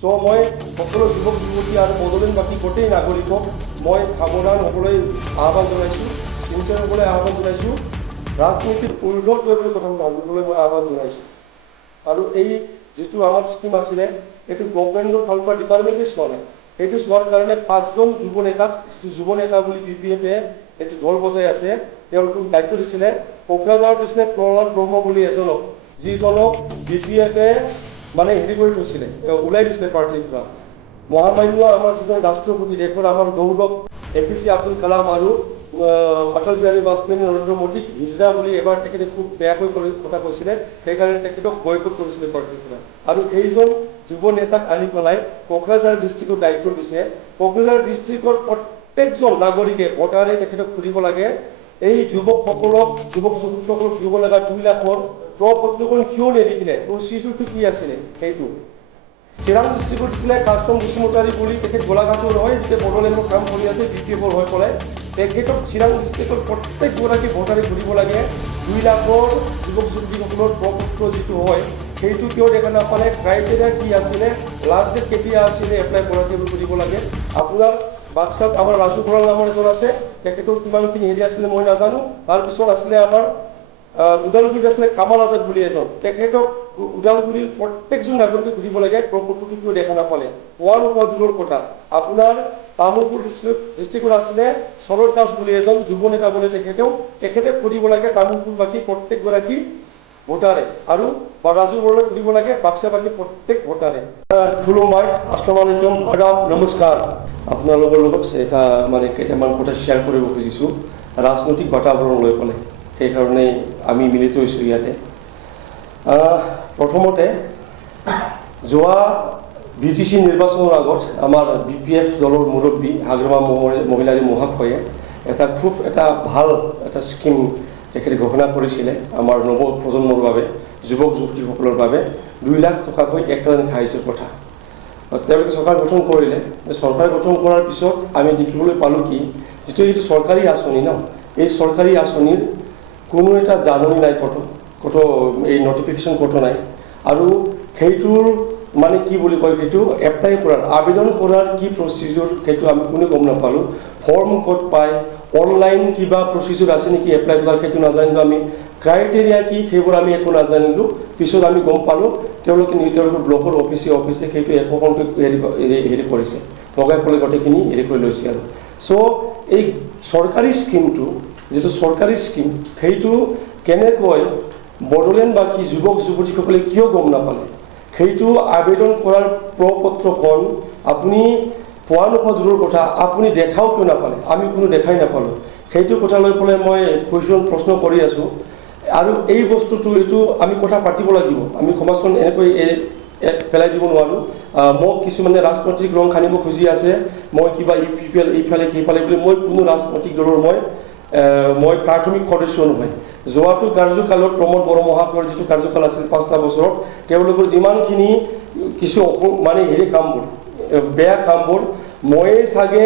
চ' মই সকলো যুৱক যুৱতী আৰু বড়োলেণ্ডবাসী গোটেই নাগৰিকক মই সাৱধান হ'বলৈ আহ্বান জনাইছোঁ, চিনচিয়াৰ হ'বলৈ আহ্বান জনাইছোঁ, ৰাজনীতিৰ ঊৰ্ধত গৈ পেলাই কথা ভাবিবলৈ মই আহ্বান জনাইছোঁ। আৰু এই যিটো আমাৰ স্কিম আছিলে এইটো গভৰ্ণমেণ্টৰ ফালৰ পৰা ডিপাৰ্টমেণ্টে চোৱা নাই। সেইটো চোৱাৰ কাৰণে 5জন যুৱ নেতাক, যিটো যুৱ নেতা বুলি BPF-এ এইটো ঢোল বজাই আছে, তেওঁলোকক দায়িত্ব দিছিলে। কোকৰাঝাৰত দিছিলে প্ৰহ্লাদ ব্ৰহ্ম বুলি এজনক, যিজনক BPF-এ মানে হেৰি কৰি থৈছিলে, ওলাই দিছিলে পাৰ্টিৰ পৰা। মহামান্য আমাৰ যিজন ৰাষ্ট্ৰপতি, দেশৰ আমাৰ গৌৰৱ APJ আব্দুল কালাম আৰু অটল বিহাৰী বাজপেয়ী, নৰেন্দ্ৰ মোদীক হিজৰা বুলি এবাৰ তেখেতে খুব বেয়াকৈ কথা কৈছিলে, সেইকাৰণে তেখেতক বয়কট কৰিছিলে পাৰ্টিৰ পৰা। আৰু সেইজন যুৱ নেতাক আনি পেলাই কোকৰাঝাৰ ডিষ্ট্ৰিক্টৰ দায়িত্ব দিছে। কোকৰাঝাৰ ডিষ্ট্ৰিক্টৰ প্ৰত্যেকজন নাগৰিকে ভোটাৰে তেখেতক সুধিব লাগে, এই যুৱকসকলক, যুৱক যুৱতীসকলক দিব লগা 2 লাখৰ প্ৰপত্ৰখন কিয় নিদিলে, প্ৰচিডিউৰটো কি আছিলে সেইটো। চিৰাং ডিষ্ট্ৰিক্টত দিছিলে কাষ্টম বসুমতাৰী বুলি, তেখেত গোলাঘাটৰ নহয়, যেতিয়া বড়োলেণ্ডৰ কাম কৰি আছে BPF-ৰ হৈ পেলাই। তেখেতক চিৰাং ডিষ্ট্ৰিক্টৰ প্ৰত্যেকগৰাকী ভোটাৰে সুধিব লাগে 2 লাখৰ যুৱক যুৱতীসকলৰ প্ৰপত্ৰ যিটো হয় সেইটো কিয় দেখা নাপালে, ক্ৰাইটেৰিয়া কি আছিলে, লাষ্ট ডেট কেতিয়া আছিলে এপ্লাই কৰাটো সুধিব লাগে। আপোনাৰ বাক্সাত আমাৰ ৰাজু বৰা নামৰ এজন আছে, তেখেতৰ কিমানখিনি হেৰি আছিলে মই নাজানো। তাৰপিছত আছিলে আমাৰ ওদালগুৰিত আছিলে কামাল আজাদ বুলি এজন, তেখেতক ওদালগুৰিৰ প্ৰত্যেকজন নাগৰিকে সুধিব লাগে প্ৰপত্ৰটো কিয় দেখা নাপালে। পোৱা নোপোৱা দূৰৰ কথা। আপোনাৰ তামুলপুৰ ডিষ্ট্ৰিক্টত আছিলে সৰল দাস বুলি এজন যুৱ নেতা বুলি, তেখেতে সুধিব লাগে তামুলপুৰবাসী প্ৰত্যেকগৰাকী ভোটাৰে, আৰু ৰাজু বড়োলৈ সুধিব লাগে বাক্সাবাসী প্ৰত্যেক ভোটাৰে। খুলুমবাই, আসসালামু আলাইকুম, আদাব, নমস্কাৰ। আপোনালোকৰ লগত এটা মানে কেইটামান কথা শ্বেয়াৰ কৰিব খুজিছোঁ ৰাজনৈতিক বাতাবৰণ লৈ পেলাই, সেইকাৰণে আমি মিলিত হৈছোঁ ইয়াতে। প্ৰথমতে যোৱা BTC নিৰ্বাচনৰ আগত আমাৰ BPF দলৰ মুৰব্বী হাগ্ৰামা মহিলাৰী মহাশয়ে খুব ভাল এটা স্কিম তেখেতে ঘোষণা কৰিছিলে আমাৰ নৱ প্ৰজন্মৰ বাবে, যুৱক যুৱতীসকলৰ বাবে 2 লাখ টকাকৈ একটান সাহায্যৰ কথা। তেওঁলোকে চৰকাৰ গঠন কৰিলে। চৰকাৰ গঠন কৰাৰ পিছত আমি দেখিবলৈ পালোঁ কি, যিটো এইটো চৰকাৰী আঁচনি ন, এই চৰকাৰী আঁচনিৰ কোনো এটা জাননী নাই, ক'তো এই নটিফিকেশ্যন ক'তো নাই। আৰু সেইটোৰ মানে কি বুলি কয়, সেইটো এপ্লাই কৰাৰ, আবেদন কৰাৰ কি প্ৰচিডিউৰ সেইটো আমি কোনো গম নাপালোঁ। ফৰ্ম ক'ত পায়, অনলাইন কিবা প্ৰচিডিউৰ আছে নেকি এপ্লাই কৰাৰ, সেইটো নাজানিলোঁ আমি। ক্ৰাইটেৰিয়া কি সেইবোৰ আমি একো নাজানিলোঁ। পিছত আমি গম পালোঁ তেওঁলোকৰ ব্লকৰ অফিচে সেইটো একোখনকৈ হেৰি কৰিছে, লগাই পেলাই গোটেইখিনি হেৰি কৰি লৈছে আৰু। চ' এই চৰকাৰী স্কিমটো, যিটো চৰকাৰী স্কিম, সেইটো কেনেকৈ বড়োলেণ্ডবাসী যুৱক যুৱতীসকলে কিয় গম নাপালে, সেইটো আবেদন কৰাৰ প্ৰপত্ৰখন আপুনি পোৱা নোপোৱা দূৰৰ কথা, আপুনি দেখাও কিয় নাপালে, আমি কোনো দেখাই নাপালোঁ। সেইটো কথা লৈ পেলাই মই প্ৰশ্ন কৰি আছোঁ। আৰু এই বস্তুটো এইটো আমি কথা পাতিব লাগিব, আমি সমাজখন এনেকৈ পেলাই দিব নোৱাৰোঁ। মোক কিছুমানে ৰাজনৈতিক ৰং সানিব খুজি আছে, মই কিবা ইপিএল এইফালে সেইফালে বুলি, মই কোনো ৰাজনৈতিক দলৰ মই প্ৰাথমিক সদস্য নহয়। যোৱাটো কাৰ্যকালত প্ৰমোদ বড়ো মহাশয়ৰ যিটো কাৰ্যকাল আছিল 5টা বছৰত, তেওঁলোকৰ যিমানখিনি কিছু মানে কামবোৰ, বেয়া কামবোৰ, ময়ে চাগে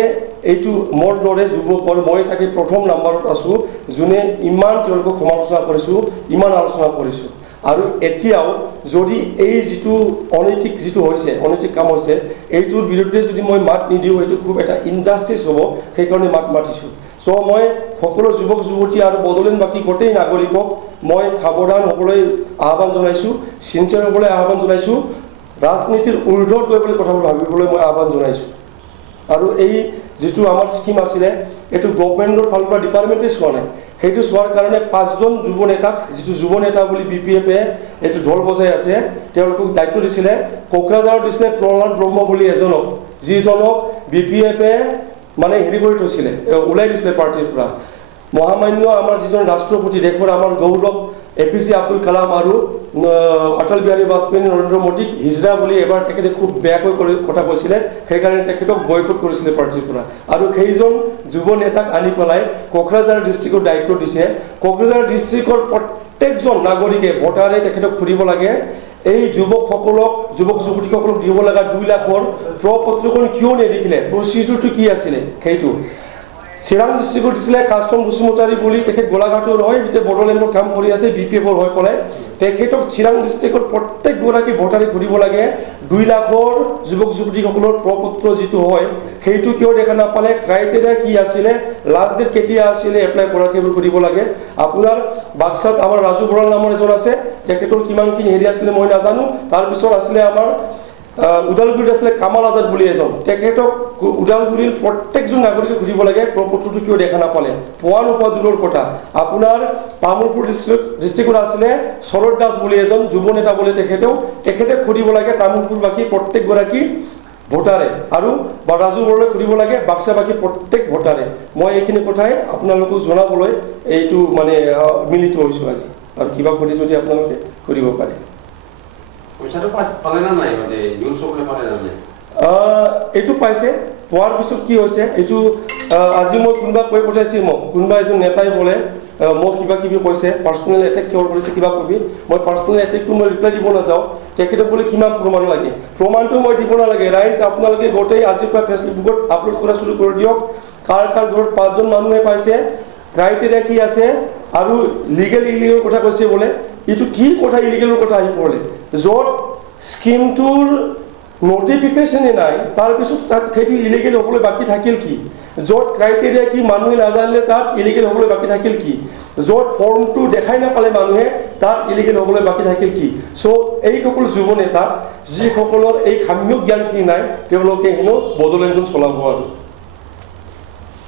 এইটো মোৰ দৰে যুৱকৰ মই চাগে প্ৰথম নাম্বাৰত আছোঁ, যোনে ইমান তেওঁলোকক সমালোচনা কৰিছোঁ, ইমান আলোচনা কৰিছোঁ। আৰু এতিয়াও যদি এই যিটো অনৈতিক কাম হৈছে, এইটোৰ বিৰুদ্ধে যদি মই মাত নিদিওঁ, এইটো খুব এটা ইনজাষ্টিছ হ'ব, সেইকাৰণে মাত মাতিছোঁ। চ' মই সকলো যুৱক যুৱতী আৰু বড়োলেণ্ডবাসী গোটেই নাগৰিকক মই সাৱধান হ'বলৈ আহ্বান জনাইছোঁ, চিনচিয়াৰ হ'বলৈ আহ্বান জনাইছোঁ, ৰাজনীতিৰ ঊৰ্ধত গৈ পেলাই কথাবোৰ ভাবিবলৈ মই আহ্বান জনাইছোঁ। আৰু এই যিটো আমাৰ স্কিম আছিলে এইটো গভৰ্ণমেণ্টৰ ফালৰ পৰা ডিপাৰ্টমেণ্টে চোৱা নাই। সেইটো চোৱাৰ কাৰণে 5জন যুৱ নেতাক, যিটো যুৱ নেতা বুলি BPF-এ এইটো ঢোল বজাই আছে, তেওঁলোকক দায়িত্ব দিছিলে। কোকৰাঝাৰত দিছিলে প্ৰহ্লাদ ব্ৰহ্ম বুলি এজনক, যিজনক BPF-এ মানে হেৰি কৰি থৈছিলে, ওলাই দিছিলে পাৰ্টিৰ পৰা। মহামান্য আমাৰ যিজন ৰাষ্ট্ৰপতি, দেশৰ আমাৰ গৌৰৱ APJ আব্দুল কালাম আৰু অটল বিহাৰী বাজপেয়ী, নৰেন্দ্ৰ মোদীক হিজৰা বুলি এবাৰ তেখেতে খুব বেয়াকৈ কথা কৈছিলে, সেইকাৰণে তেখেতক বয়কট কৰিছিলে পাৰ্টিৰ পৰা। আৰু সেইজন যুৱ নেতাক আনি পেলাই কোকৰাঝাৰ ডিষ্ট্ৰিক্টৰ দায়িত্ব দিছে। কোকৰাঝাৰ ডিষ্ট্ৰিক্টৰ প্ৰত্যেকজন নাগৰিকে ভোটাৰে তেখেতক সুধিব লাগে, এই যুৱক যুৱতীসকলক দিব লগা 2 লাখৰ প্ৰপত্ৰখন কিয় নিদিলে, প্ৰচিডিউৰটো কি আছিলে সেইটো। চিৰাং ডিষ্ট্ৰিক্টত দিছিলে কাষ্টম বসুমতাৰী বুলি, তেখেত গোলাঘাটৰ হয়, এতিয়া বড়োলেণ্ডৰ কাম কৰি আছে BPF-ৰ হৈ পেলাই। তেখেতক চিৰাং ডিষ্ট্ৰিক্টৰ প্ৰত্যেকগৰাকী ভোটাৰে ঘূৰিব লাগে। 2 লাখৰ যুৱক যুৱতীসকলৰ প্ৰপত্ৰ যিটো হয় সেইটো কিয় দেখা নাপালে, ক্ৰাইটেৰিয়া কি আছিলে, লাষ্ট ডেট কেতিয়া আছিলে এপ্লাই কৰা, সেইবোৰ কৰিব লাগে। আপোনাৰ বাক্সাত আমাৰ ৰাজু বৰাল নামৰ এজন আছে, তেখেতৰ কিমানখিনি হেৰি আছিলে মই নাজানো। তাৰপিছত আছিলে আমাৰ ওদালগুৰিত আছিলে কামাল আজাদ বুলি এজন, তেখেতক ওদালগুৰিৰ প্ৰত্যেকজন নাগৰিকে ঘূৰিব লাগে, প্ৰপত্ৰটো কিয় দেখা নাপালে, পোৱা নোপোৱা দূৰৰ কথা। আপোনাৰ তামোলপুৰ ডিষ্ট্ৰিক্টত আছিলে শৰৎ দাস বুলি এজন যুৱ নেতা বুলি, তেখেতে ঘূৰিব লাগে তামোলপুৰবাসী প্ৰত্যেকগৰাকী ভোটাৰে, আৰু ৰাজু বড়োলে ঘূৰিব লাগে বাক্সাবাসী প্ৰত্যেক ভোটাৰে। মই এইখিনি কথাই আপোনালোকক জনাবলৈ এইটো মানে মিলিত হৈছোঁ আজি, আৰু কিবা কৰি যদি আপোনালোকে কৰিব পাৰে। এইটো পাইছে, পোৱাৰ পিছত কি হৈছে এইটো আজি মই কোনোবা কৈ পঠাইছে, মোক কোনোবা এজন নেতাই বোলে মোক কিবা কিবি কৈছে, পাৰ্চনেল এটেক কিয় কৰিছে কিবা কবি, মই পাৰ্চনেল এটেকটো মই ৰিপ্লাই দিব নাযাওঁ। তেখেতক বোলে কিমান প্ৰমাণ লাগে, প্ৰমাণটো মই দিব নালাগে। ৰাইজ আপোনালোকে গোটেই আজিৰ পৰা ফেচবুকত আপলোড কৰা শুৰু কৰি দিয়ক, কাৰ কাৰ ঘৰত 5জন মানুহে পাইছে, ক্ৰাইটেৰিয়া কি আছে, আৰু লিগেল ইলিগেলৰ কথা কৈছে বোলে। এইটো কি কথা ইলিগেলৰ কথা আহি পৰে, য'ত স্কিমটোৰ নটিফিকেশ্যনে নাই, তাৰপিছত তাত সেইটো ইলিগেল হ'বলৈ বাকী থাকিল কি, য'ত ক্ৰাইটেৰিয়া কি মানুহে নাজানিলে তাত ইলিগেল হ'বলৈ বাকী থাকিল কি, য'ত ফৰ্মটো দেখাই নাপালে মানুহে তাত ইলিগেল হ'বলৈ বাকী থাকিল কি। চ' এইসকল যুৱ নেতা যিসকলৰ এই সাম্যক জ্ঞানখিনি নাই, তেওঁলোকে হেনো বড়োলেণ্ডখন চলাব আৰু